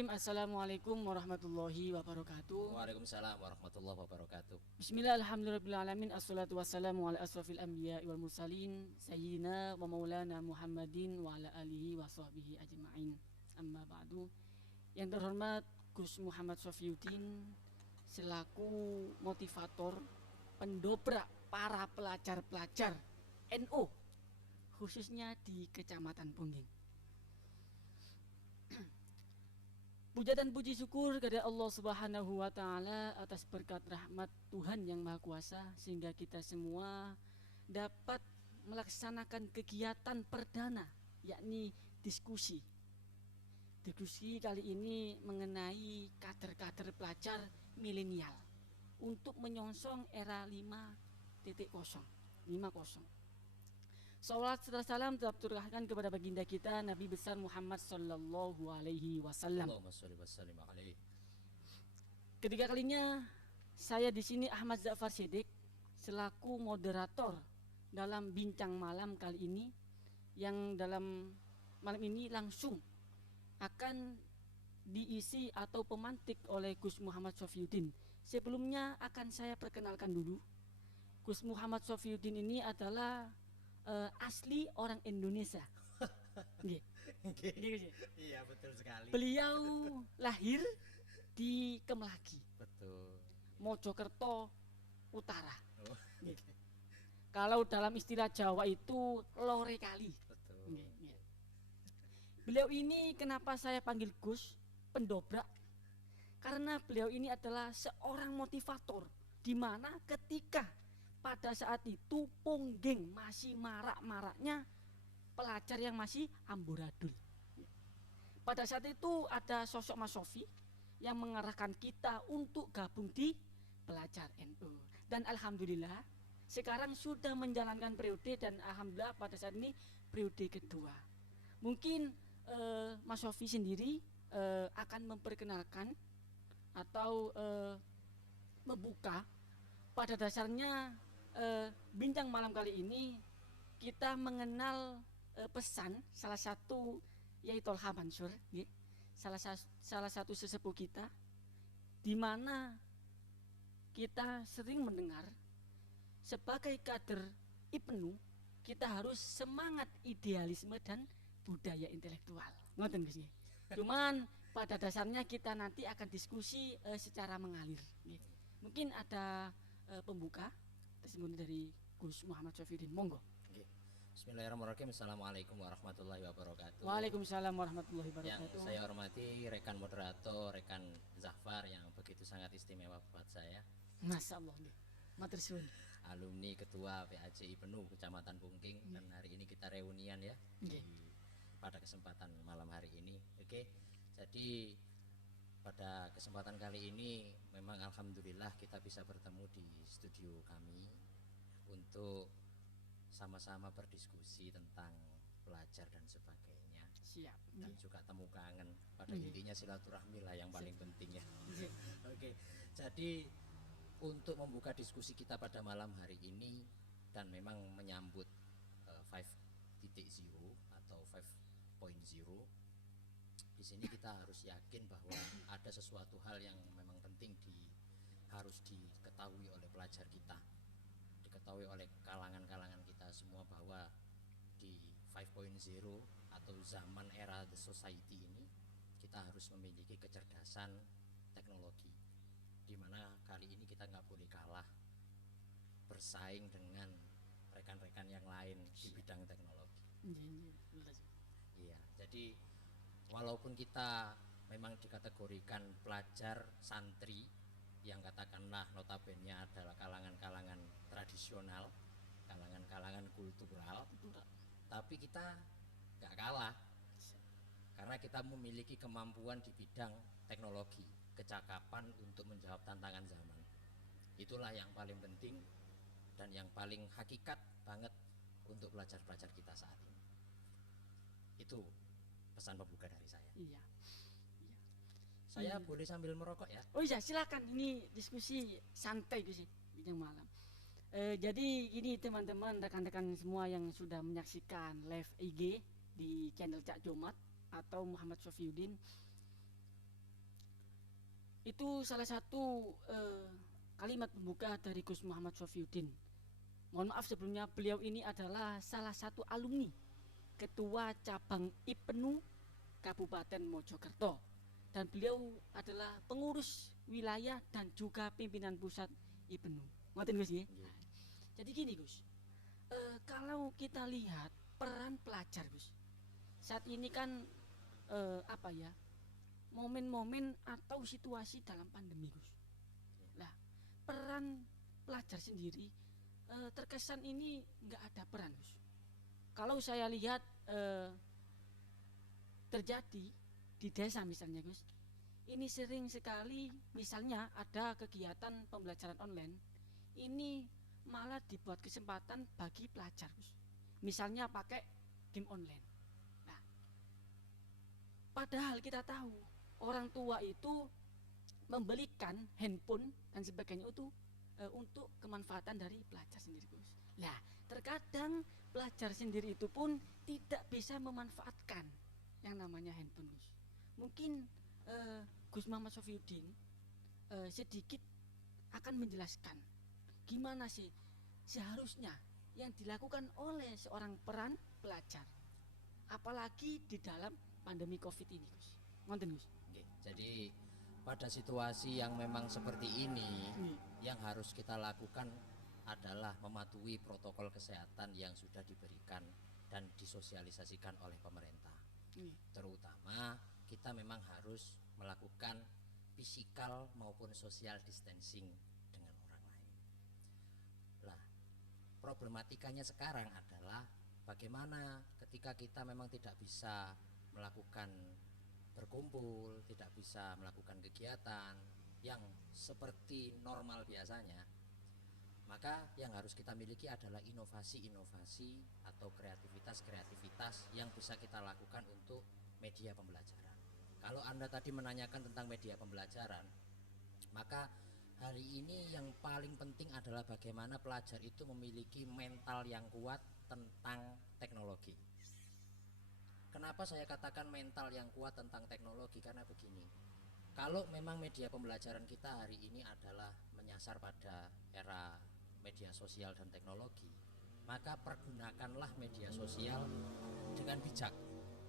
Bismillahirrahmanirrahim. Assalamualaikum warahmatullahi wabarakatuh. Waalaikumsalam warahmatullahi wabarakatuh. Bismillah, alhamdulillahirrahmanirrahim. Assalatu wassalamu ala asrafil anbiya wal mursalin sayyidina wa maulana Muhammadin wa ala alihi wa sahbihi ajma'in. Amma ba'du. Yang terhormat Gus Muhammad Sofiyuddin selaku motivator, pendobrak para pelajar-pelajar NU khususnya di Kecamatan Pungging. Puja dan puji syukur kepada Allah Subhanahu wa taala atas berkat rahmat Tuhan yang Maha Kuasa sehingga kita semua dapat melaksanakan kegiatan perdana yakni diskusi. Diskusi kali ini mengenai kader-kader pelajar milenial untuk menyongsong era 5.0. Salawat serta salam tetap tercurahkan kepada baginda kita Nabi besar Muhammad sallallahu alaihi wasallam. Allahumma sholli wa sallim alaihi. Ketiga kalinya saya di sini Ahmad Zafar Siddiq selaku moderator dalam bincang malam kali ini yang dalam malam ini langsung akan diisi atau pemantik oleh Gus Muhammad Sofiyuddin. Sebelumnya akan saya perkenalkan dulu. Gus Muhammad Sofiyuddin ini adalah asli orang Indonesia. Iya betul sekali. Beliau lahir di Kemlaki, Betul. Mojokerto Utara. Oh, Kalau dalam istilah Jawa itu lore kali. betul. Beliau ini kenapa saya panggil Gus pendobrak? Karena beliau ini adalah seorang motivator di mana ketika pada saat itu Pungging masih marak-maraknya pelajar yang masih amburadul. Pada saat itu ada sosok Mas Sofi yang mengarahkan kita untuk gabung di pelajar NU. Dan alhamdulillah sekarang sudah menjalankan periode dan alhamdulillah pada saat ini periode kedua. Mungkin Mas Sofi sendiri akan memperkenalkan atau membuka. Pada dasarnya bincang malam kali ini kita mengenal pesan salah satu yaitu Tolha Mansur, salah satu sesepuh kita, di mana kita sering mendengar sebagai kader IPNU kita harus semangat idealisme dan budaya intelektual. Ngoten Gus. Cuman pada dasarnya kita nanti akan diskusi secara mengalir. Mungkin ada pembuka testimoni dari Gus Muhammad Sofiyuddin. Monggo. Oke. Bismillahirrahmanirrahim. Assalamualaikum warahmatullahi wabarakatuh. Waalaikumsalam warahmatullahi wabarakatuh. Yang saya hormati rekan moderator, rekan Zafar yang begitu sangat istimewa buat saya. Masya Allah. Matur suwun. Alumni ketua PAJI Penuh Kecamatan Pungging dan hari ini kita reunian ya pada kesempatan malam hari ini. Oke. Jadi pada kesempatan kali ini memang alhamdulillah kita bisa bertemu di studio kami untuk sama-sama berdiskusi tentang pelajar dan sebagainya. Siap. Dan juga temu kangen. Pada intinya silaturahmi lah yang paling penting ya. Oke. Jadi untuk membuka diskusi kita pada malam hari ini dan memang menyambut 5.0 atau 5.0, di sini kita harus yakin bahwa ada sesuatu hal yang memang penting harus diketahui oleh pelajar kita, diketahui oleh kalangan-kalangan kita semua bahwa di 5.0 atau zaman era the society ini kita harus memiliki kecerdasan teknologi, di mana kali ini kita nggak boleh kalah bersaing dengan rekan-rekan yang lain di bidang teknologi. Iya, jadi walaupun kita memang dikategorikan pelajar santri yang katakanlah notabene adalah kalangan-kalangan tradisional, kalangan-kalangan kultural, tapi kita nggak kalah karena kita memiliki kemampuan di bidang teknologi, kecakapan untuk menjawab tantangan zaman. Itulah yang paling penting dan yang paling hakikat banget untuk pelajar-pelajar kita saat ini. Itu pesan pembuka dari saya. Iya. Saya boleh sambil merokok ya? Oh iya silakan, ini diskusi santai Gus bincang malam. Jadi ini teman-teman rekan-rekan semua yang sudah menyaksikan live IG di channel Cak Jomat atau Muhammad Sofiyuddin. Itu salah satu kalimat pembuka dari Gus Muhammad Syafiuddin. Mohon maaf sebelumnya, beliau ini adalah salah satu alumni Ketua Cabang IPNU Kabupaten Mojokerto, dan beliau adalah pengurus wilayah dan juga pimpinan pusat IPNU. Ngoten Gus ya. Nggih. Jadi gini Gus, kalau kita lihat peran pelajar Gus, saat ini kan apa ya, momen-momen atau situasi dalam pandemi Gus. Lah, peran pelajar sendiri terkesan ini nggak ada peran Gus. Kalau saya lihat terjadi di desa misalnya Gus, ini sering sekali misalnya ada kegiatan pembelajaran online, ini malah dibuat kesempatan bagi pelajar Gus. Misalnya pakai game online. Nah, padahal kita tahu orang tua itu membelikan handphone dan sebagainya itu untuk kemanfaatan dari pelajar sendiri Gus. Nah, terkadang pelajar sendiri itu pun tidak bisa memanfaatkan yang namanya handphone Gus. Mungkin Gus Muhammad Syafiuddin sedikit akan menjelaskan gimana sih seharusnya yang dilakukan oleh seorang peran pelajar, apalagi di dalam pandemi COVID ini Gus. Ngonten Gus. Oke, jadi pada situasi yang memang seperti ini, yang harus kita lakukan adalah mematuhi protokol kesehatan yang sudah diberikan dan disosialisasikan oleh pemerintah. Terutama kita memang harus melakukan physical maupun social distancing dengan orang lain. Lah, problematikanya sekarang adalah bagaimana ketika kita memang tidak bisa melakukan berkumpul, tidak bisa melakukan kegiatan yang seperti normal biasanya, maka yang harus kita miliki adalah inovasi-inovasi atau kreativitas-kreativitas yang bisa kita lakukan untuk media pembelajaran. Kalau Anda tadi menanyakan tentang media pembelajaran, maka hari ini yang paling penting adalah bagaimana pelajar itu memiliki mental yang kuat tentang teknologi. Kenapa saya katakan mental yang kuat tentang teknologi? Karena begini, kalau memang media pembelajaran kita hari ini adalah menyasar pada era media sosial dan teknologi, maka pergunakanlah media sosial dengan bijak.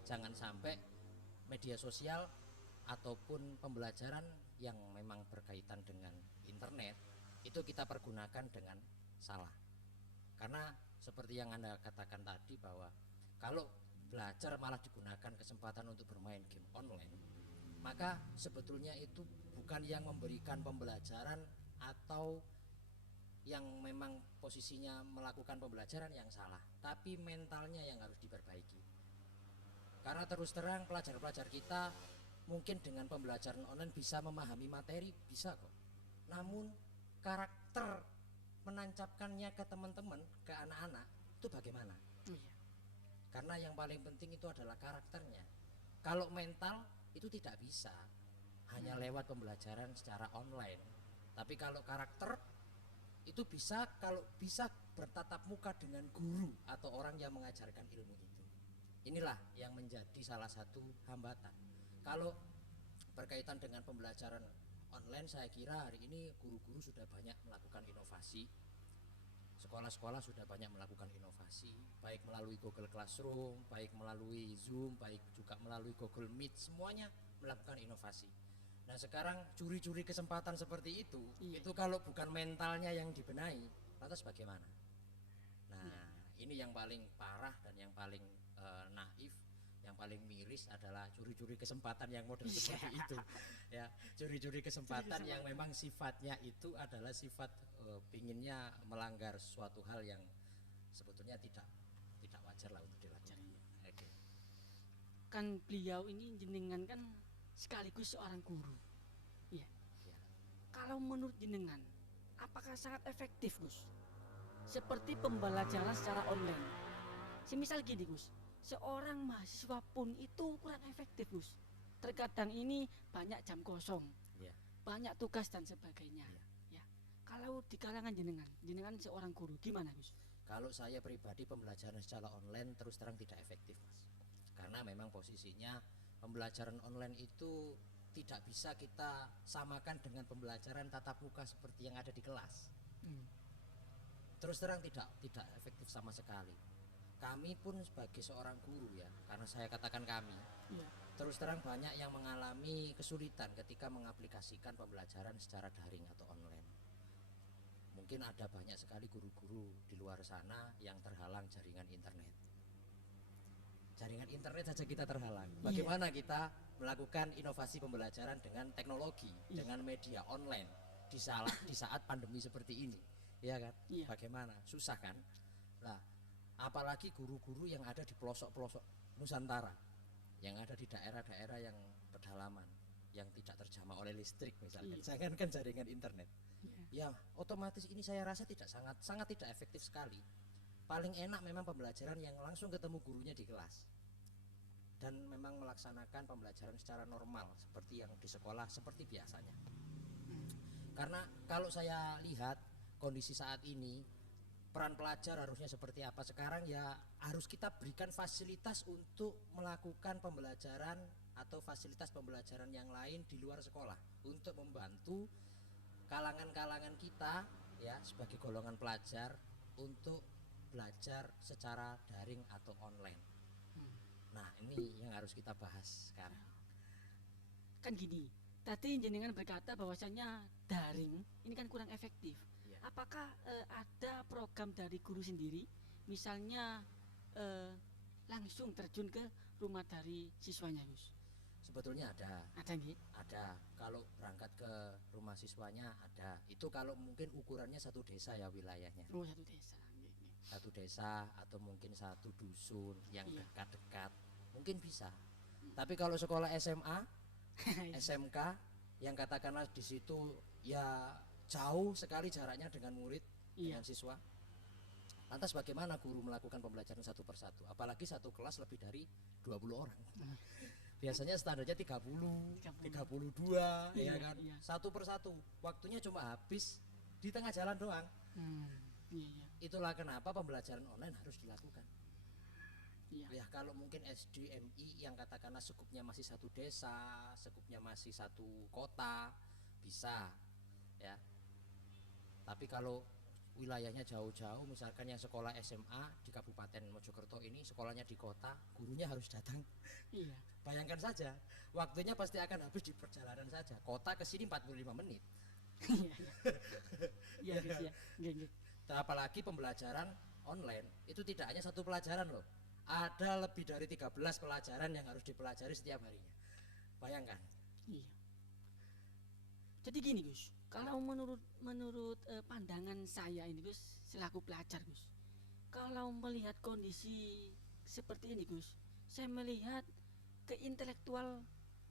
Jangan sampai media sosial ataupun pembelajaran yang memang berkaitan dengan internet itu kita pergunakan dengan salah. Karena seperti yang Anda katakan tadi, bahwa kalau belajar malah digunakan kesempatan untuk bermain game online, maka sebetulnya itu bukan yang memberikan pembelajaran atau yang memang posisinya melakukan pembelajaran yang salah, tapi mentalnya yang harus diperbaiki. Karena terus terang pelajar-pelajar kita mungkin dengan pembelajaran online bisa memahami materi, bisa kok. Namun karakter menancapkannya ke teman-teman, ke anak-anak, itu bagaimana? Karena yang paling penting itu adalah karakternya. Kalau mental itu tidak bisa hanya lewat pembelajaran secara online. Tapi kalau karakter itu bisa, kalau bisa bertatap muka dengan guru atau orang yang mengajarkan ilmu itu. Inilah yang menjadi salah satu hambatan. Kalau berkaitan dengan pembelajaran online, saya kira hari ini guru-guru sudah banyak melakukan inovasi. Sekolah-sekolah sudah banyak melakukan inovasi, baik melalui Google Classroom, baik melalui Zoom, baik juga melalui Google Meet, semuanya melakukan inovasi. Nah sekarang curi-curi kesempatan seperti itu kalau bukan mentalnya yang dibenahi, lantas bagaimana? Nah ini yang paling parah dan yang paling naif, yang paling miris adalah curi-curi kesempatan yang model seperti itu. Ya, curi-curi kesempatan yang memang sifatnya itu adalah sifat pinginnya melanggar suatu hal yang sebetulnya tidak wajar lah untuk dilakukan. Okay. Kan beliau ini jenengan kan sekaligus seorang guru. Iya. Ya. Kalau menurut jenengan, apakah sangat efektif Gus? Seperti pembelajaran secara online. Semisal gini Gus, seorang mahasiswa pun itu kurang efektif Gus. Terkadang ini banyak jam kosong, banyak tugas dan sebagainya. Ya. Kalau di kalangan jenengan seorang guru, gimana Gus? Kalau saya pribadi pembelajaran secara online terus terang tidak efektif Mas. Karena memang posisinya pembelajaran online itu tidak bisa kita samakan dengan pembelajaran tatap muka seperti yang ada di kelas. Terus terang tidak efektif sama sekali. Kami pun sebagai seorang guru ya, karena saya katakan kami, terus terang banyak yang mengalami kesulitan ketika mengaplikasikan pembelajaran secara daring atau online. Mungkin ada banyak sekali guru-guru di luar sana yang terhalang jaringan internet. Jaringan internet saja kita terhalang. Bagaimana kita melakukan inovasi pembelajaran dengan teknologi, dengan media online di saat pandemi seperti ini, ya kan? Bagaimana? Susah kan? Nah, apalagi guru-guru yang ada di pelosok-pelosok Nusantara, yang ada di daerah-daerah yang pedalaman, yang tidak terjamah oleh listrik misalkan, jangankan jaringan internet. Ya, otomatis ini saya rasa sangat tidak efektif sekali. Paling enak memang pembelajaran yang langsung ketemu gurunya di kelas dan memang melaksanakan pembelajaran secara normal seperti yang di sekolah seperti biasanya. Karena kalau saya lihat kondisi saat ini, peran pelajar harusnya seperti apa sekarang, ya harus kita berikan fasilitas untuk melakukan pembelajaran atau fasilitas pembelajaran yang lain di luar sekolah untuk membantu kalangan-kalangan kita ya sebagai golongan pelajar untuk belajar secara daring atau online. Nah, ini yang harus kita bahas sekarang. Kan gini, tadi jenengan berkata bahwasanya daring ini kan kurang efektif. Apakah ada program dari guru sendiri, misalnya langsung terjun ke rumah dari siswanya, Gus? Sebetulnya ada. Ada nggih? Ada. Kalau berangkat ke rumah siswanya ada. Itu kalau mungkin ukurannya satu desa ya wilayahnya. Oh, satu desa. Satu desa atau mungkin satu dusun yang dekat-dekat mungkin bisa. Tapi kalau sekolah SMA, SMK yang katakanlah di situ ya jauh sekali jaraknya dengan murid, dengan siswa. Lantas bagaimana guru melakukan pembelajaran satu persatu? Apalagi satu kelas lebih dari 20 orang. Biasanya standarnya 32 ya kan. Satu persatu. Waktunya cuma habis di tengah jalan doang. Itulah kenapa pembelajaran online harus dilakukan. Ya kalau mungkin SDMI yang katakanlah sekupnya masih satu desa, sekupnya masih satu kota, bisa ya. Tapi kalau wilayahnya jauh-jauh, misalkan yang sekolah SMA di Kabupaten Mojokerto ini sekolahnya di kota, gurunya harus datang. Bayangkan saja, waktunya pasti akan habis di perjalanan saja. Kota ke sini 45 menit. Apalagi pembelajaran online itu tidak hanya satu pelajaran loh. Ada lebih dari 13 pelajaran yang harus dipelajari setiap harinya. Bayangkan. Jadi gini Gus, kalau menurut pandangan saya ini Gus, selaku pelajar Gus, kalau melihat kondisi seperti ini Gus, saya melihat keintelektual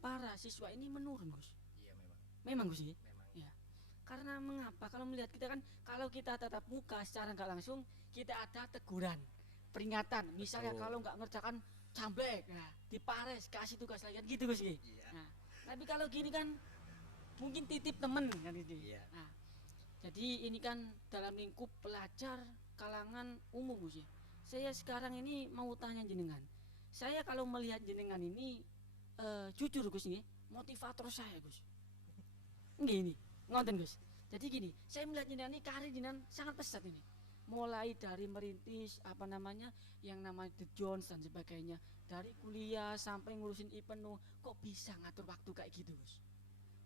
para siswa ini menurun Gus. Iya memang Gus ya. Karena mengapa? Kalau melihat kita kan, kalau kita tatap muka secara nggak langsung, kita ada teguran, peringatan. Misalnya kalau nggak ngerjakan camblek, dipares, kasih tugas lagi gitu Gus. Nah, tapi kalau gini kan mungkin titip temen kan gitu. Nah, jadi ini kan dalam lingkup pelajar kalangan umum Gus ya. Saya sekarang ini mau tanya jenengan. Saya kalau melihat jenengan ini jujur Gus nih, motivator saya Gus. Gini, ngonten Gus. Jadi gini, saya melihat jenengan ini karir jenengan sangat pesat ini. Mulai dari merintis yang namanya The Jones dan sebagainya, dari kuliah sampai ngurusin penuh, kok bisa ngatur waktu kayak gitu Gus?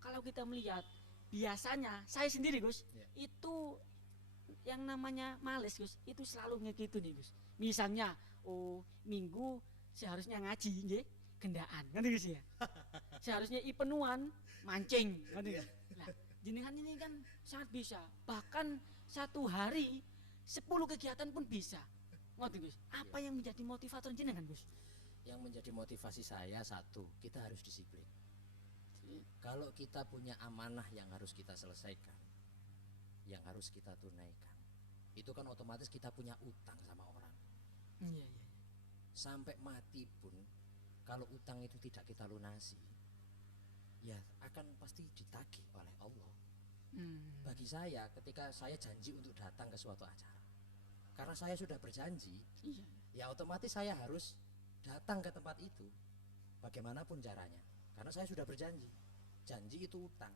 Kalau kita melihat biasanya saya sendiri Gus, itu yang namanya males Gus, itu selalu ngegitu nih Gus. Misalnya, minggu seharusnya ngaji nggih, gendaan kan Gus ya. Seharusnya penuhan mancing kan Gus. Nah, jenengan ini kan sangat bisa, bahkan satu hari 10 kegiatan pun bisa. Ngoten Gus, apa yang menjadi motivator jenengan Gus? Yang menjadi motivasi saya satu, kita harus disiplin. Kalau kita punya amanah yang harus kita selesaikan, yang harus kita tunaikan, itu kan otomatis kita punya utang sama orang. Sampai mati pun kalau utang itu tidak kita lunasi, ya akan pasti ditagih oleh Allah. Bagi saya, ketika saya janji untuk datang ke suatu acara, karena saya sudah berjanji, ya otomatis saya harus datang ke tempat itu bagaimanapun caranya, karena saya sudah berjanji. janji itu utang.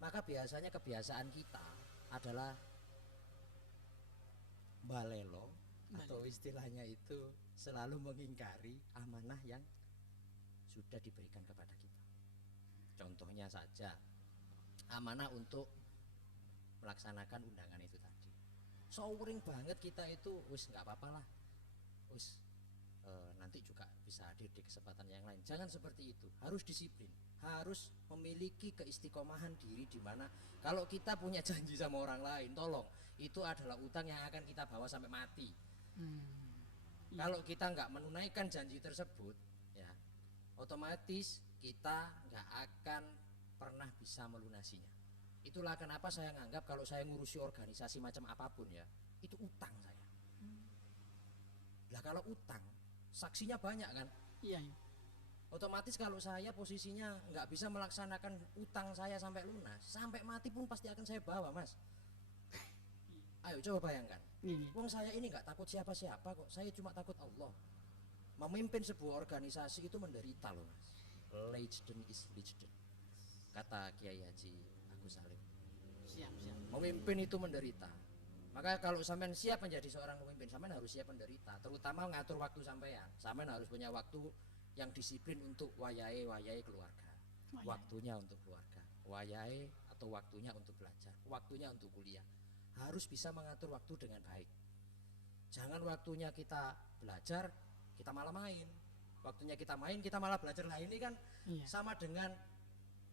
Maka biasanya kebiasaan kita adalah balelo atau istilahnya itu selalu mengingkari amanah yang sudah diberikan kepada kita. Contohnya saja amanah untuk melaksanakan undangan itu tadi. Sering banget kita itu wis nggak apa-apa lah, wis nanti juga bisa hadir di kesempatan yang lain. Jangan seperti itu. Harus disiplin, harus memiliki keistiqomahan diri, di mana kalau kita punya janji sama orang lain, tolong, itu adalah utang yang akan kita bawa sampai mati. Kalau kita nggak menunaikan janji tersebut, ya otomatis kita nggak akan pernah bisa melunasinya. Itulah kenapa saya nganggap kalau saya ngurusi organisasi macam apapun ya, itu utang saya. Lah kalau utang, saksinya banyak kan? Iya, iya. Otomatis kalau saya posisinya nggak bisa melaksanakan utang saya sampai lunas, sampai mati pun pasti akan saya bawa, Mas. Ayo coba bayangkan, wong saya ini nggak takut siapa-siapa kok, saya cuma takut Allah. Memimpin sebuah organisasi itu menderita loh, Mas. Legend is legend, kata Kiai Haji Agus Salim. Siap, siap. Memimpin itu menderita. Maka kalau sampean siap menjadi seorang pemimpin, sampean harus siap menderita, terutama ngatur waktu sampean. Sampean harus punya waktu yang disiplin untuk wayai keluarga. Waktunya untuk keluarga, wayai atau waktunya untuk belajar, waktunya untuk kuliah. Harus bisa mengatur waktu dengan baik. Jangan waktunya kita belajar, kita malah main. Waktunya kita main, kita malah belajar. Nah ini kan sama dengan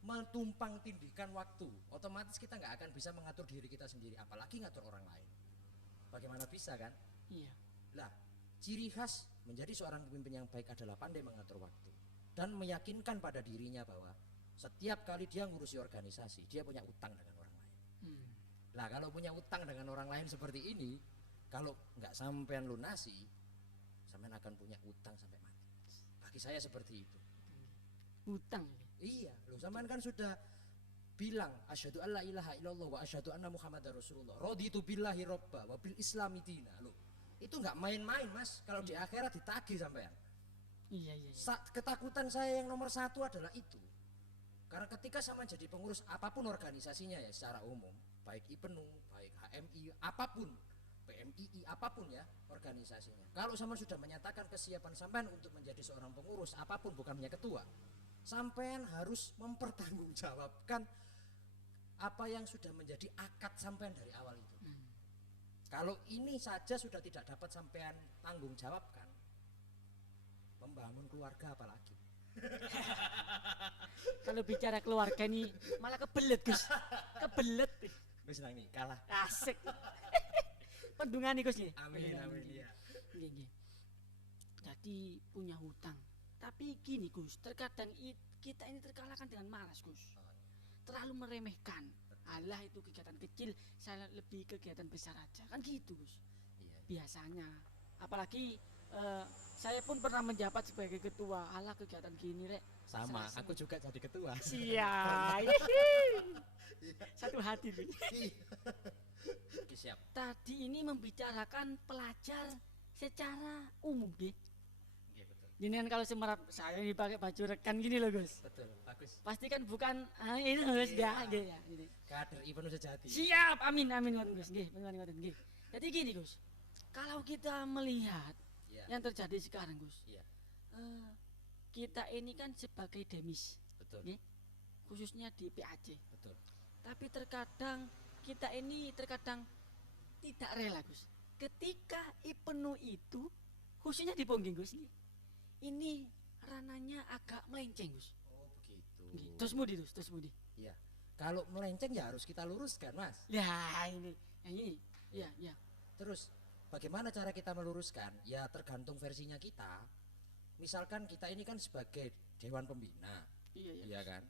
menumpang tindikan waktu. Otomatis kita nggak akan bisa mengatur diri kita sendiri, apalagi ngatur orang lain. Bagaimana bisa kan? Iya. Lah, ciri khas menjadi seorang pemimpin yang baik adalah pandai mengatur waktu dan meyakinkan pada dirinya bahwa setiap kali dia ngurusi organisasi, dia punya utang dengan orang lain. Lah, kalau punya utang dengan orang lain seperti ini, kalau nggak sampean lunasi, sampean akan punya utang sampai mati. Bagi saya seperti itu. Utang. Iya, loh sampean kan sudah bilang asyhadu alla ilaha illallah wa asyhadu anna muhammadar rasulullah. Raditu billahi robba wa bil islami dina. Loh, itu nggak main-main, Mas. Kalau di akhirat ditagih sampean. Iya. Ketakutan saya yang nomor satu adalah itu. Karena ketika sama jadi pengurus apapun organisasinya ya secara umum, baik IPENU, baik HMI, apapun, PMII, apapun ya organisasinya. Kalau sama sudah menyatakan kesiapan sampean untuk menjadi seorang pengurus apapun, bukan hanya ketua, sampean harus mempertanggungjawabkan apa yang sudah menjadi akad sampean dari awal itu. Kalau ini saja sudah tidak dapat sampean tanggung jawabkan, membangun keluarga apalagi. Kalau bicara keluarga nih malah kebelet, Gus. Kebelet. Wis nang nih kalah. Asik. Pendungan nih, Gus nih. Amin ya. Nggih. Jadi punya hutang. Tapi gini, Gus, terkadang kita ini terkalahkan dengan malas, Gus. Terlalu meremehkan. Alah, itu kegiatan kecil, saya lebih kegiatan besar aja. Kan gitu, Gus. Iya. Biasanya. Apalagi saya pun pernah menjabat sebagai ketua. Alah, kegiatan gini, Rek. Sama, aku juga jadi ketua. Siap. Satu hati nih. Oke, siap. Tadi ini membicarakan pelajar secara umum, Gus. Iya, betul. Ini kan kalau semerap saya ini pakai baju rekan gini loh, Gus. Betul, bagus. Pasti kan bukan ini Gus ya, nggih ya. Ini. Kader IPENU sejati. Siap, amin ngoten Gus, nggih, ngoten nggih. Jadi gini, Gus. Kalau kita melihat yang terjadi sekarang, Gus. Iya. Kita ini kan sebagai demis. Betul. Nggih. Khususnya di PAC. Betul. Tapi terkadang kita ini tidak rela, Gus. Ketika IPENU itu khususnya di Pongging, Gus. Ini rananya agak melenceng, Gus. Oh, begitu. Terus mudi. Iya. Kalau melenceng ya harus kita luruskan, Mas. Ya, ini. Iya. Terus bagaimana cara kita meluruskan? Ya tergantung versinya kita. Misalkan kita ini kan sebagai dewan pembina. Iya kan?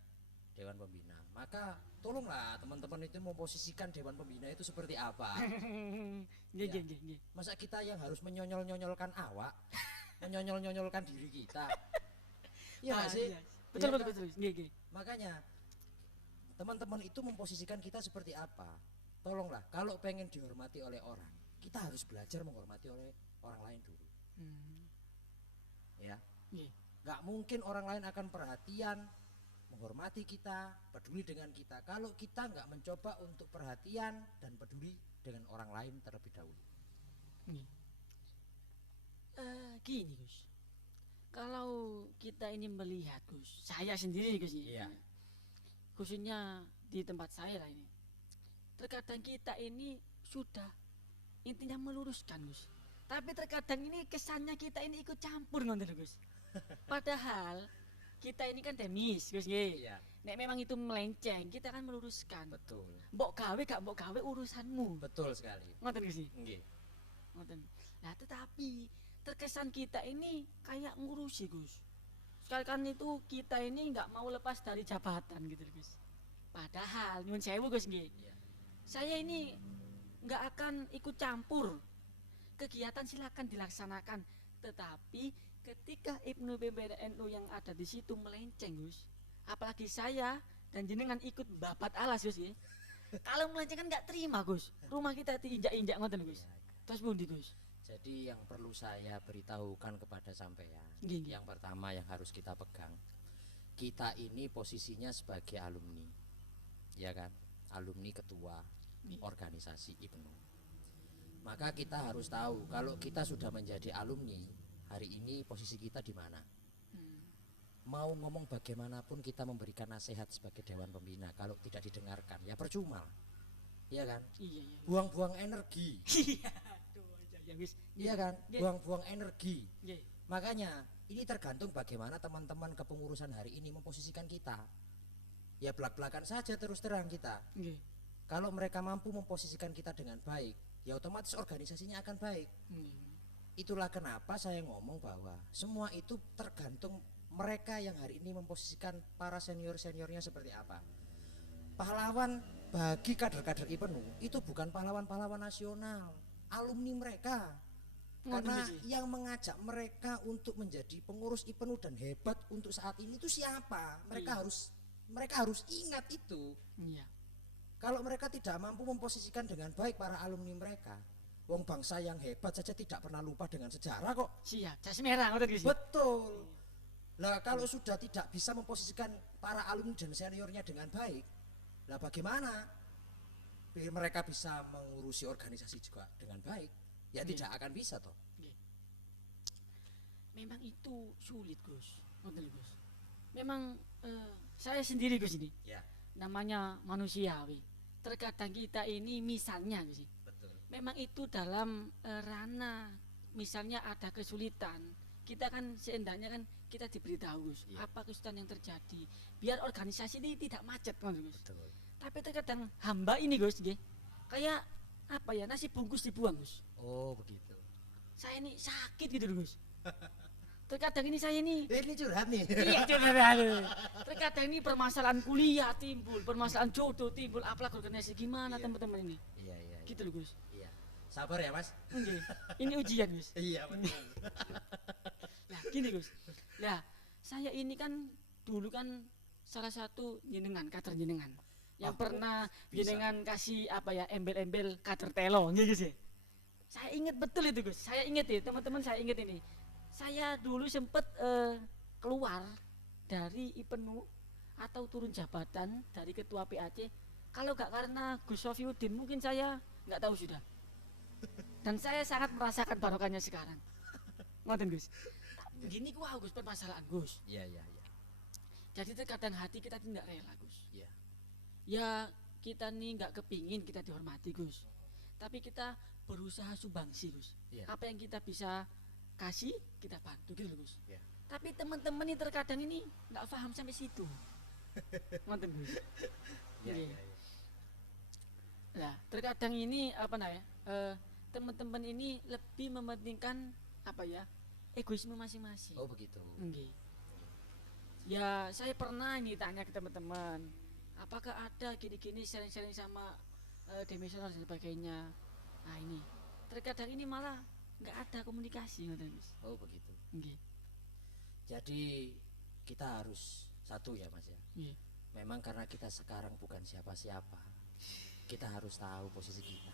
Dewan pembina. Maka tolonglah teman-teman itu memposisikan dewan pembina itu seperti apa. Nggih. Masa kita yang harus menyonyol-nyonyolkan awak, menyonyol-nyonyolkan diri kita. Iya nggak sih? Betul. Ya, Nggih. Makanya teman-teman itu memposisikan kita seperti apa. Tolonglah, kalau pengen dihormati oleh orang, kita harus belajar menghormati oleh orang lain dulu. Ya, nggak mungkin orang lain akan perhatian menghormati kita, peduli dengan kita. Kalau kita nggak mencoba untuk perhatian dan peduli dengan orang lain terlebih dahulu. Gini Gus, kalau kita ini melihat Gus, saya sendiri Gus ya, Iya. khususnya di tempat saya lah ini, terkadang kita ini sudah intinya meluruskan Gus, tapi terkadang ini kesannya kita ini ikut campur ngonten Gus. Padahal kita ini kan demis Gus nggih. Iya, Nek memang itu melenceng, kita kan meluruskan. betul. Mbok gawe gak mbok gawe urusanmu. Betul sekali. Ngoten Gus nggih. Nggih. Ngoten. Nah, tetapi terkesan kita ini kayak ngurusi Gus. Sekalian itu kita ini nggak mau lepas dari jabatan gitu Gus. Padahal nyuwun sewu Gus nggih. Iya. Saya ini nggak akan ikut campur. Kegiatan silakan dilaksanakan, tetapi ketika Ibnu PBNU yang ada di situ melenceng Gus, apalagi saya dan jenengan ikut babat alas Gus ya. Kalau melenceng kan nggak terima Gus. Rumah kita diinjak-injak ngoten Gus. Terus pundi Gus? Jadi yang perlu saya beritahukan kepada sampean, Nggih, nggih. yang pertama yang harus kita pegang, kita ini posisinya sebagai alumni, ya kan? Alumni ketua Nggih. organisasi IPNU. Maka kita harus tahu kalau kita sudah menjadi alumni, hari ini posisi kita di mana. Mau ngomong bagaimanapun kita memberikan nasihat sebagai dewan pembina, kalau tidak didengarkan ya percuma, ya kan? Iya iya. Buang-buang energi, Iya. Aduh, ya Gus. iya kan? Nggih. Buang-buang energi. Nggih. Makanya ini tergantung bagaimana teman-teman kepengurusan hari ini memposisikan kita. Ya belak-belakan saja terus terang kita. Nggih. Kalau mereka mampu memposisikan kita dengan baik, ya otomatis organisasinya akan baik. Itulah kenapa saya ngomong bahwa semua itu tergantung mereka yang hari ini memposisikan para senior-seniornya seperti apa. Pahlawan bagi kader-kader IPNU itu bukan pahlawan-pahlawan nasional, alumni mereka. Karena yang mengajak mereka untuk menjadi pengurus IPNU dan hebat untuk saat ini itu siapa? Mereka harus ingat itu. Iya. Kalau mereka tidak mampu memposisikan dengan baik para alumni mereka, wong bangsa yang hebat saja tidak pernah lupa dengan sejarah kok. Siap. Jas merah ngoten Gus. Betul. Nah, kalau sudah tidak bisa memposisikan para alumni dan seniornya dengan baik, lah bagaimana mereka bisa mengurusi organisasi juga dengan baik? Ya tidak akan bisa toh. Memang itu sulit Gus. Ngoten Gus. Memang saya sendiri Gus ini. Ya, Namanya manusiawi. Terkadang kita ini misalnya Gus. betul. Memang itu dalam ranah misalnya ada kesulitan, kita kan seendahnya kan kita diberitahu Gus, Iya. apa kesulitan yang terjadi biar organisasi ini tidak macet kan Gus. Betul. Tapi terkadang hamba ini Gus nggih, kayak apa ya, nasi bungkus dibuang Gus. Oh, begitu. Saya ini sakit gitu Gus. Terkadang ini saya ini Ini curhat nih. iya curhat. Terkadang ini permasalahan kuliah timbul, permasalahan jodoh timbul, apalagi organisasi gimana Iya. teman-teman ini. Iya, iya. Gitu loh Gus. Iya. Sabar ya, Mas. Nggih. Ini ujian Gus. Iya, betul. Nah gini Gus, nah saya ini kan dulu kan salah satu jenengan, kader jenengan yang Oh, pernah bisa. jenengan kasih apa ya, embel-embel kader telo gitu sih. Saya ingat betul itu Gus, saya ingat ya teman-teman, saya ingat ini. Saya dulu sempet keluar dari IPNU atau turun jabatan dari ketua PAC. Kalau gak karena Gus Sofiuddin mungkin saya nggak tahu sudah. Dan saya sangat merasakan barokahnya sekarang. Ngoten Gus. Begini ku Gus permasalahan Gus. Iya, iya, iya. Jadi terkadang hati kita tidak rela Gus. Iya. Ya kita nih nggak kepingin kita dihormati Gus. Tapi kita berusaha sumbangsi Gus. Iya. Apa yang kita bisa kasih kita bantu gitu loh Gus. Iya. Tapi teman-teman ini terkadang ini nggak paham sampai situ. Ngoten Gus. Iya, Iya. iya, iya. Nah terkadang ini apa nah ya, teman-teman ini lebih mementingkan apa ya, egoisme masing-masing. Oh, begitu. Nggih. Ya saya pernah ini tanya ke teman-teman, apakah ada gini-gini sharing-sharing sama demisioner dan sebagainya. Nah ini terkadang ini malah nggak ada komunikasi ngoten Gus. Oh, begitu. Nggih. Jadi kita harus satu ya, Mas ya. Nggih. Memang karena kita sekarang bukan siapa-siapa, kita harus tahu posisi kita.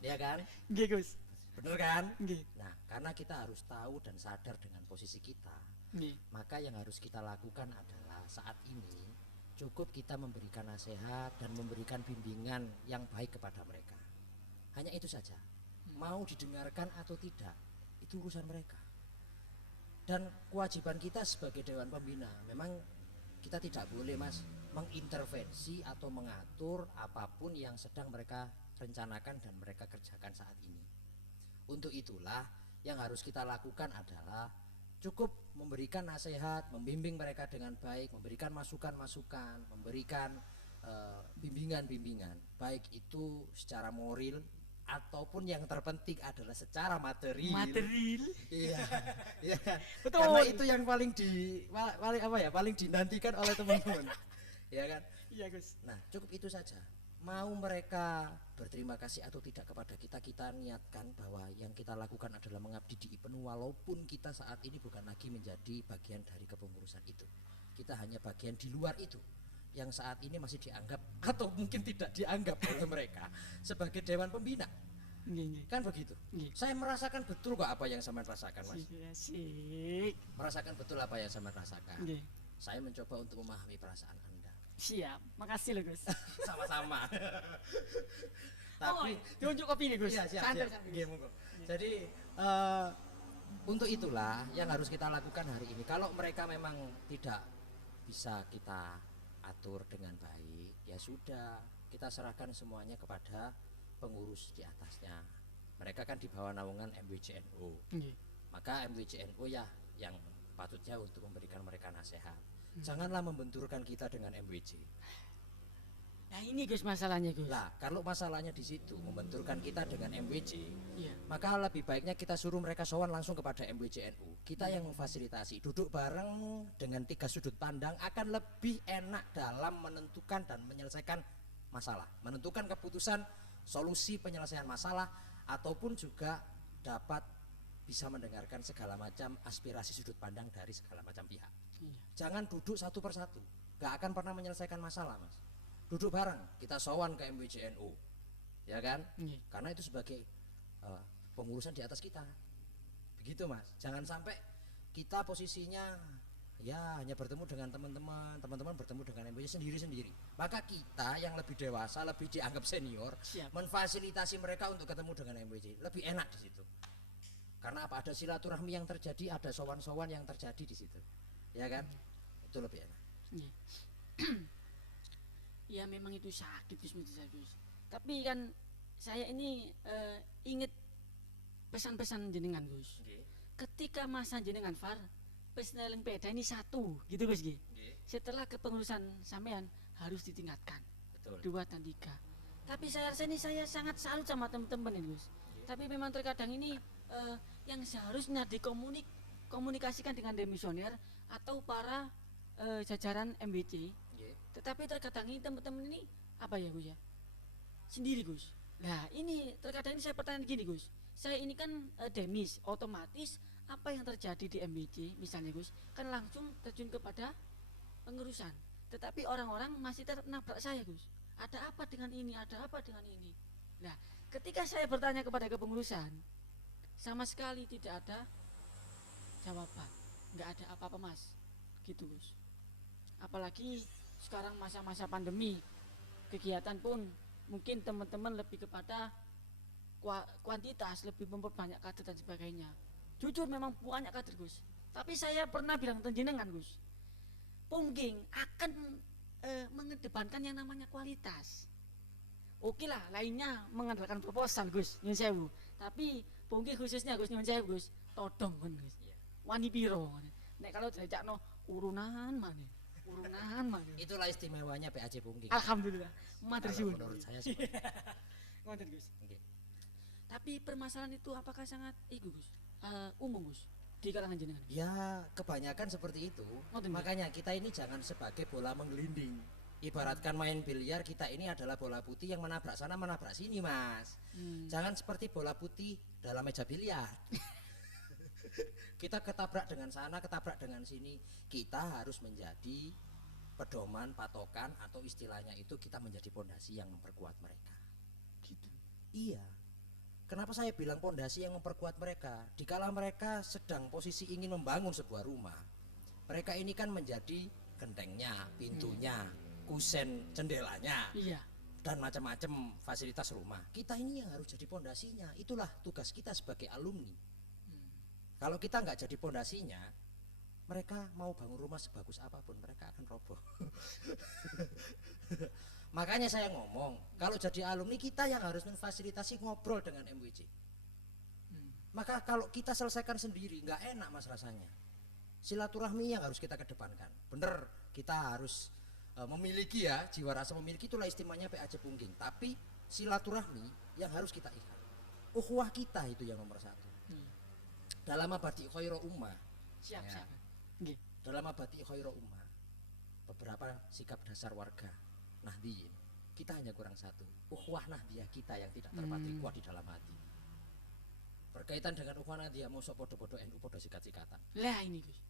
Ya kan? Nggih Gus. Bener kan? Nggih. Nah, karena kita harus tahu dan sadar dengan posisi kita, Nggih. maka yang harus kita lakukan adalah saat ini cukup kita memberikan nasihat dan memberikan bimbingan yang baik kepada mereka. Hanya itu saja. Mau didengarkan atau tidak, itu urusan mereka. Dan kewajiban kita sebagai Dewan Pembina, memang kita tidak boleh Mas mengintervensi atau mengatur apapun yang sedang mereka rencanakan dan mereka kerjakan saat ini. Untuk itulah yang harus kita lakukan adalah cukup memberikan nasihat, membimbing mereka dengan baik, memberikan masukan-masukan, memberikan bimbingan-bimbingan, baik itu secara moral ataupun yang terpenting adalah secara material. Material. Iya, iya. Betul. Karena itu yang paling apa ya, paling dinantikan oleh teman-teman. Ya kan? Iya, Gus. Nah, cukup itu saja. Mau mereka berterima kasih atau tidak kepada kita, kita niatkan bahwa yang kita lakukan adalah mengabdi di IPENU, walaupun kita saat ini bukan lagi menjadi bagian dari kepengurusan itu. Kita hanya bagian di luar itu, yang saat ini masih dianggap atau mungkin tidak dianggap oleh mereka sebagai Dewan Pembina. Nggih. Kan begitu. Nggih. Saya merasakan betul kok apa yang saya rasakan, Mas. Asik. Merasakan betul apa yang saya rasakan. Nggih. Saya mencoba untuk memahami perasaan Anda. Siap. Makasih loh, Gus. Sama-sama. Oh, Tapi diunjuk kopi nih, Gus. iya, siap, Santai, siap. santai. Iya, monggo. Jadi untuk itulah yang harus kita lakukan hari ini. Kalau mereka memang tidak bisa kita atur dengan baik, ya sudah, kita serahkan semuanya kepada pengurus di atasnya. Mereka kan di bawah naungan MWCNU. Nggih. Maka MWCNU ya yang patutnya untuk memberikan mereka nasihat. Janganlah membenturkan kita dengan MWC. Nah, ini Gus masalahnya, Gus. Lah, kalau masalahnya di situ membenturkan kita dengan MWC, Iya. maka lebih baiknya kita suruh mereka sowan langsung kepada MWCNU. Kita yang memfasilitasi, duduk bareng dengan 3 sudut pandang akan lebih enak dalam menentukan dan menyelesaikan masalah, menentukan keputusan solusi penyelesaian masalah, ataupun juga dapat bisa mendengarkan segala macam aspirasi sudut pandang dari segala macam pihak. Iya. Jangan duduk satu persatu, gak akan pernah menyelesaikan masalah, Mas. Duduk bareng, kita sowan ke MWCNU, ya kan? Nggih. Karena itu sebagai pengurusan di atas kita, begitu Mas. Jangan sampai kita posisinya ya hanya bertemu dengan teman-teman bertemu dengan MWC sendiri-sendiri. Maka kita yang lebih dewasa, lebih dianggap senior, Siap. memfasilitasi mereka untuk ketemu dengan MWC, lebih enak di situ. Karena apa? Ada silaturahmi yang terjadi, ada sowan-sowan yang terjadi di situ, ya kan? Itu lebih enak. Nggih. Ya memang itu sakit Gus menurut saya, Gus. Tapi kan saya ini inget pesan-pesan jenengan, Gus. Ketika masa jenengan Far, pesneling peda ini satu, gitu Gus. Setelah kepengurusan sampean harus ditingkatkan Betul. 2 dan 3. Tapi saya rasa ini saya sangat salut sama teman-teman ini, Gus. Tapi memang terkadang ini yang seharusnya dikomunikasikan dengan demisioner atau para jajaran MBC. Tetapi terkadang ini teman-teman ini apa ya Gus ya? Sendiri Gus. Nah ini terkadang ini saya pertanyaan gini Gus. Saya ini kan demis, otomatis apa yang terjadi di MBC misalnya Gus, kan langsung terjun kepada pengurusan. Tetapi orang-orang masih tetap nabrak saya Gus. Ada apa dengan ini? Ada apa dengan ini? Nah ketika saya bertanya kepada kepengurusan, sama sekali tidak ada jawaban. Nggak ada apa-apa Mas. Gitu Gus. Apalagi sekarang masa-masa pandemi, kegiatan pun mungkin teman-teman lebih kepada kuantitas, lebih memperbanyak kader dan sebagainya. Jujur memang banyak kader Gus. Tapi saya pernah bilang jenengan Gus, Pungging akan mengedepankan yang namanya kualitas. Oke lah, lainnya mengandalkan proposal Gus, nyun sewu. Tapi Pungging khususnya Gus nyun sewu Gus, todong kan Gus. Wani piro. Nek kalau diajakno urunan mana? Urunan mana? Itulah istimewanya PAC Pungging. Alhamdulillah. Matur Kalau suwun. menurut saya seperti itu. Ngoten Gus. Oke. Tapi permasalahan itu apakah sangat Gus? Umum Gus di kalangan jenengan? Ya kebanyakan seperti itu. Ngoten, Makanya kita ini jangan sebagai bola menggelinding. Ibaratkan main biliar, kita ini adalah bola putih yang menabrak sana menabrak sini Mas. Jangan seperti bola putih dalam meja biliar. Kita ketabrak dengan sana, ketabrak dengan sini. Kita harus menjadi pedoman, patokan, atau istilahnya itu kita menjadi pondasi yang memperkuat mereka. Gitu. Iya. Kenapa saya bilang pondasi yang memperkuat mereka? Dikala mereka sedang posisi ingin membangun sebuah rumah, mereka ini kan menjadi gentengnya, pintunya, kusen jendelanya, Iya. dan macam-macam fasilitas rumah. Kita ini yang harus jadi pondasinya. Itulah tugas kita sebagai alumni. Kalau kita nggak jadi pondasinya, mereka mau bangun rumah sebagus apapun mereka akan roboh. Makanya saya ngomong, kalau jadi alumni kita yang harus memfasilitasi ngobrol dengan MWJ. Maka kalau kita selesaikan sendiri nggak enak mas rasanya. Silaturahmi yang harus kita kedepankan. Bener, kita harus memiliki ya, jiwa rasa memiliki, itulah istimewanya PAJ Pungging. Tapi silaturahmi yang harus kita ikat. Ukhuwah kita itu yang nomor satu. Dalam abadi khairu ummah. Siap, Ya. siap. Nggih. Dalam abadi khairu ummah, beberapa sikap dasar warga Nahdliyin, kita hanya kurang satu, ukhuwah Nahdliyah kita yang tidak terpatri kuat di dalam hati. Berkaitan dengan ukhuwah Nahdliyah, mosok podo-podo NU podo sikat-sikatan. Lah ini Gus.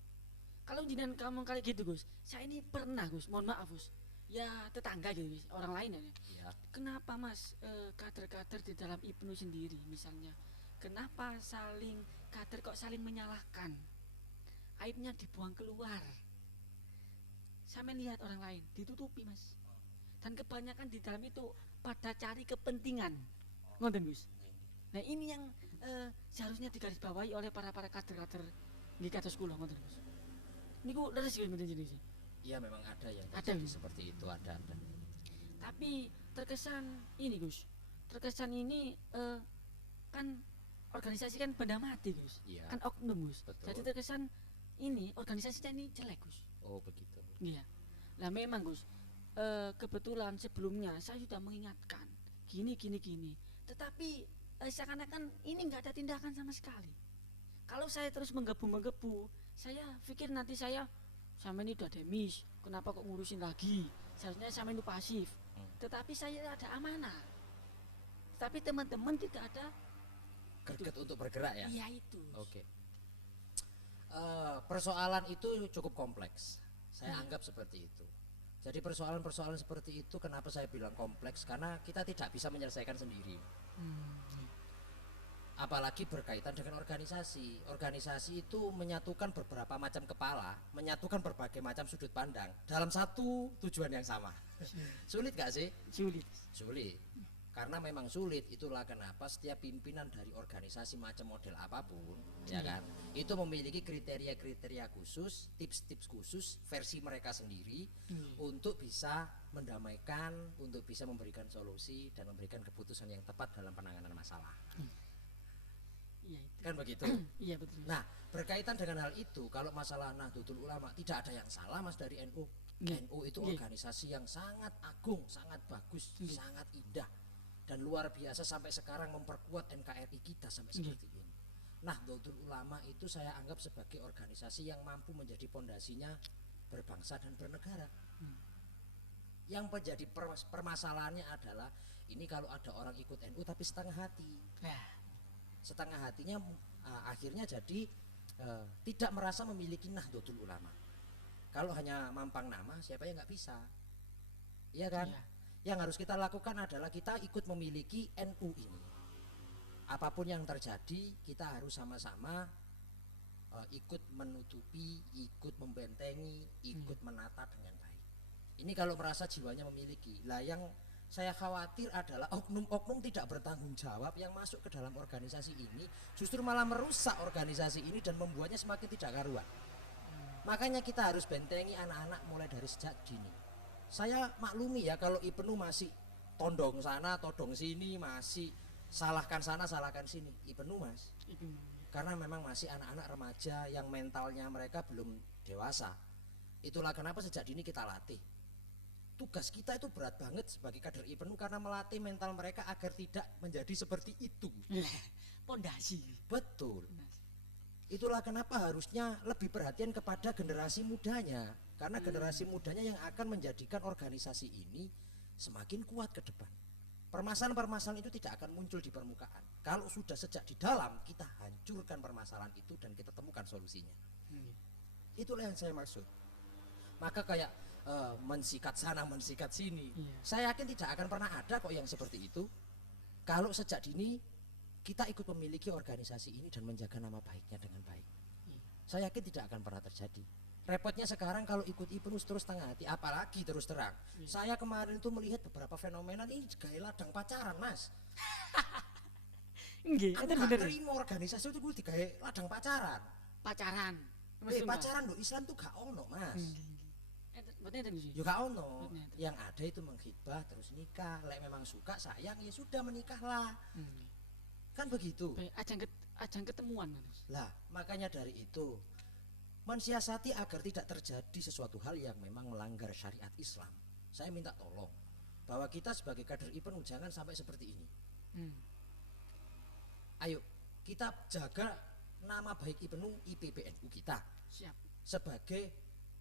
Kalau jenengan kamu kayak gitu Gus, saya ini pernah Gus, mohon maaf Gus. Ya tetangga gitu Gus, orang lain ya. Ya, Kenapa Mas kader-kader di dalam IPNU sendiri misalnya, kenapa kader kok saling menyalahkan? Aibnya dibuang keluar. Saya melihat orang lain ditutupi Mas. Dan kebanyakan di dalam itu pada cari kepentingan. Ngoten Gus. Nah ini yang seharusnya digarisbawahi oleh para kader-kader di kados kula ngoten Gus. Niku leres Gus ngoten jenenge. iya memang ada yang Ada, terjadi Gus. seperti itu, ada. Tapi terkesan ini Gus. Terkesan ini kan organisasi kan benda mati Gus. Iya. Kan oknum Gus. Betul. Jadi terkesan ini organisasinya ini jelek Gus. Oh begitu. Iya. Lah memang Gus. Kebetulan sebelumnya saya sudah mengingatkan gini. Tetapi seakan-akan ini nggak ada tindakan sama sekali. Kalau saya terus menggebu, saya pikir nanti saya sama ini udah demis, kenapa kok ngurusin lagi? Seharusnya sama ini pasif. Tetapi saya ada amanah. Tapi teman-teman tidak ada. Greget untuk bergerak ya. Iya itu. Oke. Persoalan itu cukup kompleks. Saya anggap seperti itu. Jadi persoalan-persoalan seperti itu kenapa saya bilang kompleks? Karena kita tidak bisa menyelesaikan sendiri. Apalagi berkaitan dengan organisasi. Organisasi itu menyatukan beberapa macam kepala, menyatukan berbagai macam sudut pandang dalam satu tujuan yang sama. Sulit gak sih? Sulit. Sulit. Karena memang sulit, itulah kenapa setiap pimpinan dari organisasi macam model apapun, ya kan, itu memiliki kriteria-kriteria khusus, tips-tips khusus versi mereka sendiri untuk bisa mendamaikan, untuk bisa memberikan solusi dan memberikan keputusan yang tepat dalam penanganan masalah. Iya itu. Kan begitu? Iya betul. Nah, berkaitan dengan hal itu, kalau masalah Nahdlatul Ulama tidak ada yang salah Mas dari NU. NU itu organisasi yang sangat agung, sangat bagus, sangat indah dan luar biasa sampai sekarang memperkuat NKRI kita sampai seperti ini. Nahdlatul Ulama itu saya anggap sebagai organisasi yang mampu menjadi pondasinya berbangsa dan bernegara. Yang menjadi permasalahannya adalah ini kalau ada orang ikut NU tapi setengah hati. Setengah hatinya akhirnya jadi tidak merasa memiliki Nahdlatul Ulama. Kalau hanya mampang nama siapa yang nggak bisa, iya kan? Iya. Yang harus kita lakukan adalah kita ikut memiliki NU ini. Apapun yang terjadi kita harus sama-sama ikut menutupi, ikut membentengi, ikut menata dengan baik. Ini kalau merasa jiwanya memiliki. Lah yang saya khawatir adalah oknum-oknum tidak bertanggung jawab yang masuk ke dalam organisasi ini justru malah merusak organisasi ini dan membuatnya semakin tidak karuan. Makanya kita harus bentengi anak-anak mulai dari sejak dini. Saya maklumi ya kalau IPNU masih tondong sana, todong sini, masih salahkan sana, salahkan sini. IPNU Mas. Karena memang masih anak-anak remaja yang mentalnya mereka belum dewasa. Itulah kenapa sejak dini kita latih. Tugas kita itu berat banget sebagai kader IPNU karena melatih mental mereka agar tidak menjadi seperti itu. Pondasi. Betul. Itulah kenapa harusnya lebih perhatian kepada generasi mudanya. Karena generasi mudanya yang akan menjadikan organisasi ini semakin kuat ke depan. Permasalahan-permasalahan itu tidak akan muncul di permukaan. Kalau sudah sejak di dalam kita hancurkan permasalahan itu dan kita temukan solusinya. Itulah yang saya maksud. Maka kayak mensikat sana, mensikat sini. Saya yakin tidak akan pernah ada kok yang seperti itu. Kalau sejak dini kita ikut memiliki organisasi ini dan menjaga nama baiknya dengan baik. Saya yakin tidak akan pernah terjadi. Repotnya sekarang kalau ikut IPNU terus setengah hati, apalagi terus terang. Saya kemarin itu melihat beberapa fenomena ini gaya ladang pacaran, Mas. Nggih, Aku itu gak bener. terima organisasi itu gue digawe ladang pacaran. Pacaran. Pacaran loh, Islam tuh gak ono, Mas. Betul itu Gus. Ya gak ono. Betul. Yang ada itu menghibah terus nikah. Lek memang suka sayang ya sudah menikahlah. Kan begitu. Ajang ketemuan Gus. Lah, makanya dari itu mensiasati agar tidak terjadi sesuatu hal yang memang melanggar syariat Islam. Saya minta tolong bahwa kita sebagai kader IPNU jangan sampai seperti ini. Ayo kita jaga nama baik IPNU IPPNU kita Siap. sebagai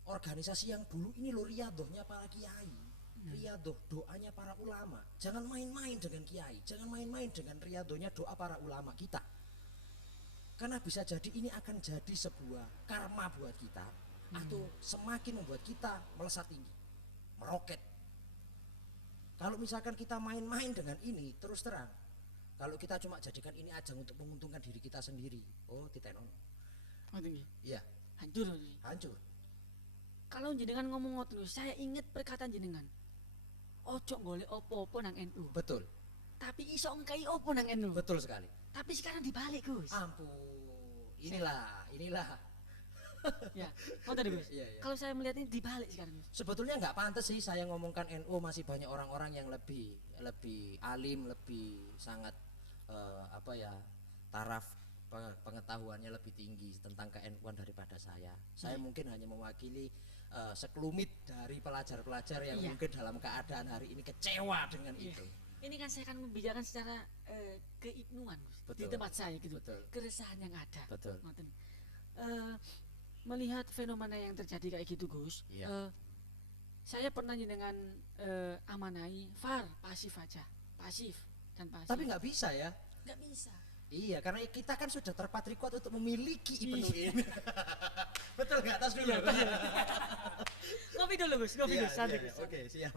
organisasi yang dulu ini loh riadohnya para kiai, riadoh doanya para ulama. Jangan main-main dengan kiai, jangan main-main dengan riadohnya doa para ulama kita. Karena bisa jadi ini akan jadi sebuah karma buat kita atau semakin membuat kita melesat tinggi, meroket. Kalau misalkan kita main-main dengan ini terus terang, kalau kita cuma jadikan ini ajang untuk menguntungkan diri kita sendiri, oh titenon. Iya, Hancur. Gus. hancur. Kalau jenengan ngomong ngoten Gus, saya ingat perkataan jenengan. Ojo golek opo-opo nang NU. Betul, Tapi iso ngkai opo nang NU. betul sekali. Tapi sekarang dibalik Gus. Ampun, inilah. Ya, ngoten Gus. Iya, iya. Kalau saya melihat ini dibalik sekarang Gus. Sebetulnya nggak pantas sih saya ngomongkan NU, masih banyak orang-orang yang lebih alim, lebih sangat taraf pengetahuannya lebih tinggi tentang ke-NU-an daripada saya. Saya mungkin hanya mewakili sekelumit dari pelajar-pelajar yang Iya. mungkin dalam keadaan hari ini kecewa dengan Iya. itu. Ini kan saya akan membicarakan secara keibnuan Gus. Di Betul. tempat saya gitu. Betul. Keresahan yang ada. Betul. Ngoten. Melihat fenomena yang terjadi kayak gitu Gus. Iya. Saya pernah dengan amanai VAR pasif aja. Pasif dan pasif. Tapi nggak bisa ya. nggak bisa. Iya, karena kita kan sudah terpatri kuat untuk memiliki IPNU Iya. ini. Betul nggak? Tas dulu. Ngopi dulu Gus, ngopi Iya, Gus. Santai, iya, Gus. Oke, siap.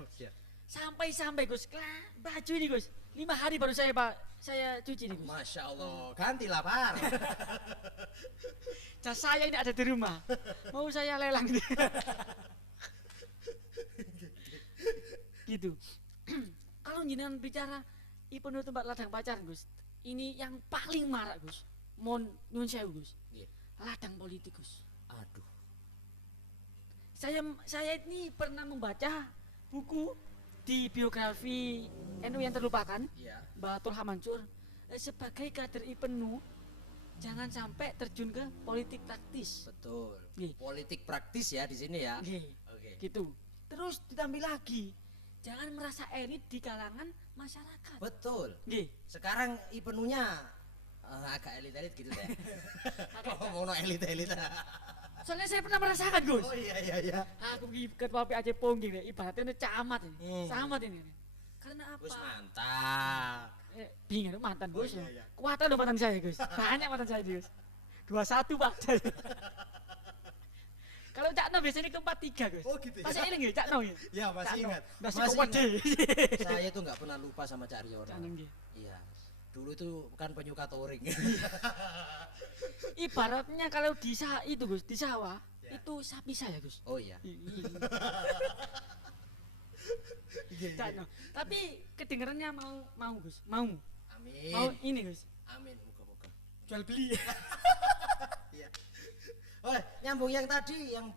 Sampai Gus, baju ini Gus. 5 hari baru saya cuci nih Gus. Masya Allah, gantilah Pak. Jas saya ini ada di rumah. Mau saya lelang gitu. Kalau jenengan bicara IPNU tempat ladang pacaran Gus, ini yang paling marak Gus. Mon nyun sewu Gus. Iya. Ladang politik Gus. Aduh. Saya ini pernah membaca buku di biografi NU yang terlupakan, Iya. Batul Hamansur, sebagai kader IPNU jangan sampai terjun ke politik praktis. Betul. Nggih. Politik praktis ya di sini ya. Nggih, Oke. gitu. Terus ditambah lagi, jangan merasa elit di kalangan masyarakat. Betul. Nggih. Sekarang IPNU-nya agak elit-elit gitu ya. Oh, mau elit-elit. Soalnya saya pernah merasakan Gus. Oh iya. Aku ketua PAC Pongging deh, ibaratnya ini camat ini, Hmm. camat ini. Karena apa? Gus mantap. Bingung mantan Oh, Gus. iya, ya. iya. Kuatan loh mantan saya Gus. Banyak mantan saya Gus. 21 Pak. Kalau Cak No biasanya ke 43 Gus. Oh, gitu ya? Masih ingat nggih Cak No? nggih? Ya, masih Cak No. ingat. Masih Masih kewede. Saya tuh nggak pernah lupa sama Cak Riono. Cak No nggih. Iya. Dulu itu kan penyuka touring. Ibaratnya kalau di itu Gus, di sawah Ya. itu sapi saya Gus. Oh iya. Cak No. Tapi kedengarannya mau Gus, mau Amin. ini Gus. Amin. Moga-moga. Jual beli. Iya. Oleh nyambung yang tadi yang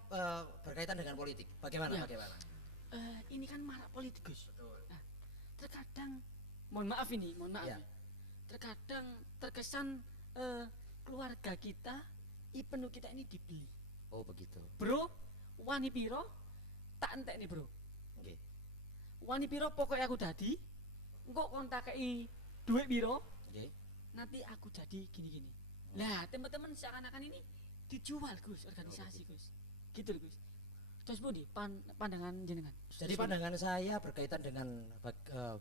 berkaitan dengan politik. Bagaimana? Iya. Bagaimana? Ini kan marak politik Gus. Betul. Nah, terkadang mohon maaf Ya. ya. Terkadang terkesan keluarga kita IPNU kita ini dibeli. Oh begitu. Bro, wani piro tak entek nih bro. Oke. Wani piro pokoknya aku dadi. Engko kon takei duit piro, Oke. nanti aku jadi gini-gini. Lah, teman-teman seakan-akan ini dijual Gus, organisasi Gus. Gitu loh Gus. Terus budi pandangan jenengan. Jadi pandangan saya berkaitan dengan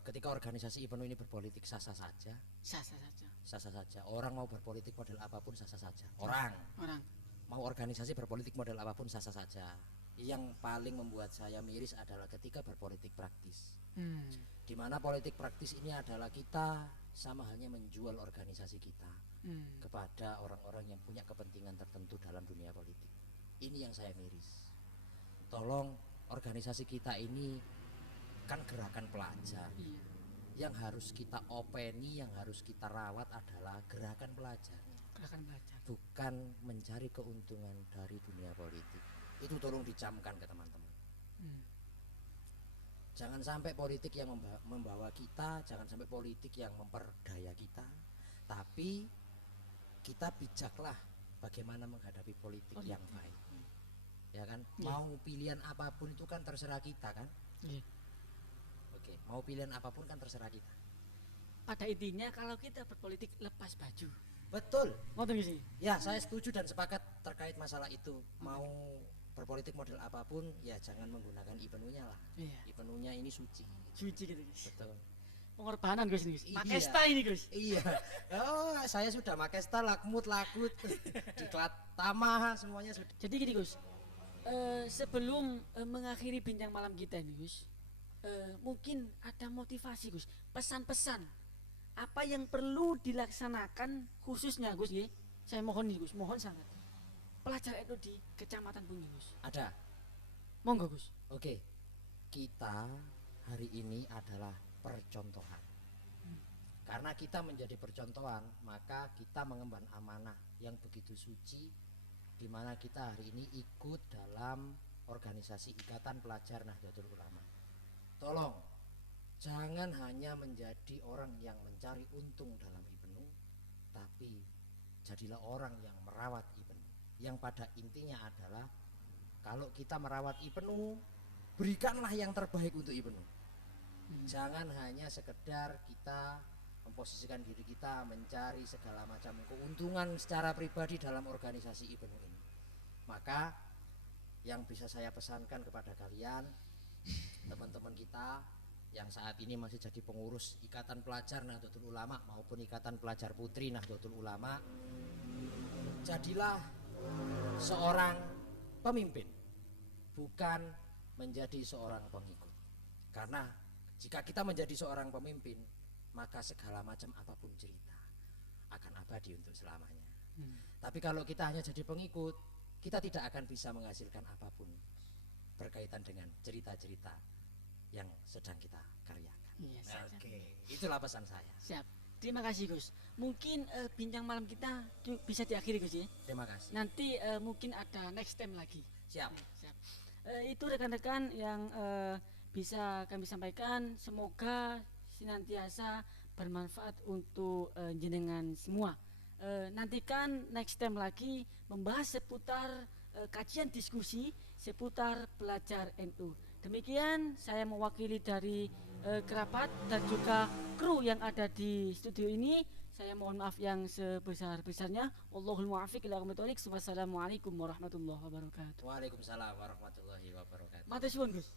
ketika organisasi IPNU ini berpolitik sah-sah saja. sah-sah saja. Sah-sah saja. Orang mau berpolitik model apapun sah-sah saja. Orang Orang mau mau organisasi berpolitik model apapun sah-sah saja. Yang paling membuat saya miris adalah ketika berpolitik praktis. Di mana politik praktis ini adalah kita sama halnya menjual organisasi kita kepada orang-orang yang punya kepentingan tertentu dalam dunia politik. Ini yang saya miris. Tolong, organisasi kita ini kan gerakan pelajar. Iya. Yang harus kita openi, yang harus kita rawat adalah gerakan pelajar, Gerakan belajar. bukan mencari keuntungan dari dunia politik. Itu tolong dicamkan ke teman-teman. Jangan sampai politik yang membawa kita, jangan sampai politik yang memperdaya kita, tapi kita bijaklah bagaimana menghadapi politik yang baik. Ya kan? Mau pilihan apapun itu kan terserah kita kan? Iya. Oke, mau pilihan apapun kan terserah kita. Pada intinya kalau kita berpolitik lepas baju. Betul. Ngoten nggih sih? Ya, saya setuju dan sepakat terkait masalah itu. Mau berpolitik model apapun, ya jangan menggunakan ipenunya lah. Iya. Ipenunya ini suci. Suci gitu guys. Betul. Pengorbanan Gus nih. Iya. Makesta ini Gus. Iya. Oh, saya sudah makesta, lakmut, lakut, diklat tamah semuanya sudah. Jadi gini Gus, sebelum mengakhiri bincang malam kita ini Gus, mungkin ada motivasi Gus, pesan-pesan apa yang perlu dilaksanakan khususnya Gus ya. Saya mohon nih Gus, mohon sangat. Pelajar itu di Kecamatan Punyi Gus. Ada. Monggo Gus. Oke. Kita hari ini adalah percontohan. Karena kita menjadi percontohan, maka kita mengemban amanah yang begitu suci, di mana kita hari ini ikut dalam organisasi Ikatan Pelajar Nahdlatul Ulama. Tolong, jangan hanya menjadi orang yang mencari untung dalam IPENU, tapi jadilah orang yang merawat IPENU. Yang pada intinya adalah kalau kita merawat IPENU, berikanlah yang terbaik untuk IPENU. Jangan hanya sekedar kita memposisikan diri kita mencari segala macam keuntungan secara pribadi dalam organisasi IPENU ini. Maka yang bisa saya pesankan kepada kalian, teman-teman kita yang saat ini masih jadi pengurus Ikatan Pelajar Nahdlatul Ulama maupun Ikatan Pelajar Putri Nahdlatul Ulama, jadilah seorang pemimpin, bukan menjadi seorang pengikut. Karena jika kita menjadi seorang pemimpin, maka segala macam apapun cerita akan abadi untuk selamanya. Tapi kalau kita hanya jadi pengikut, kita tidak akan bisa menghasilkan apapun berkaitan dengan cerita-cerita yang sedang kita karyakan. Iya, siap, siap. Oke, itulah pesan saya. Siap. Terima kasih Gus. Mungkin bincang malam kita bisa diakhiri Gus ya. Terima kasih. Nanti mungkin ada next time lagi. Siap. Siap. Itu rekan-rekan yang bisa kami sampaikan. Semoga senantiasa bermanfaat untuk jenengan semua. Nantikan next time lagi membahas seputar kajian diskusi seputar pelajar NU. Demikian saya mewakili dari kerabat dan juga kru yang ada di studio ini. Saya mohon maaf yang sebesar-besarnya. Wallahul muwaffiq ila aqwamit thoriq. Wassalamualaikum warahmatullahi wabarakatuh. Waalaikumsalam warahmatullahi wabarakatuh. Matur suwun Gus.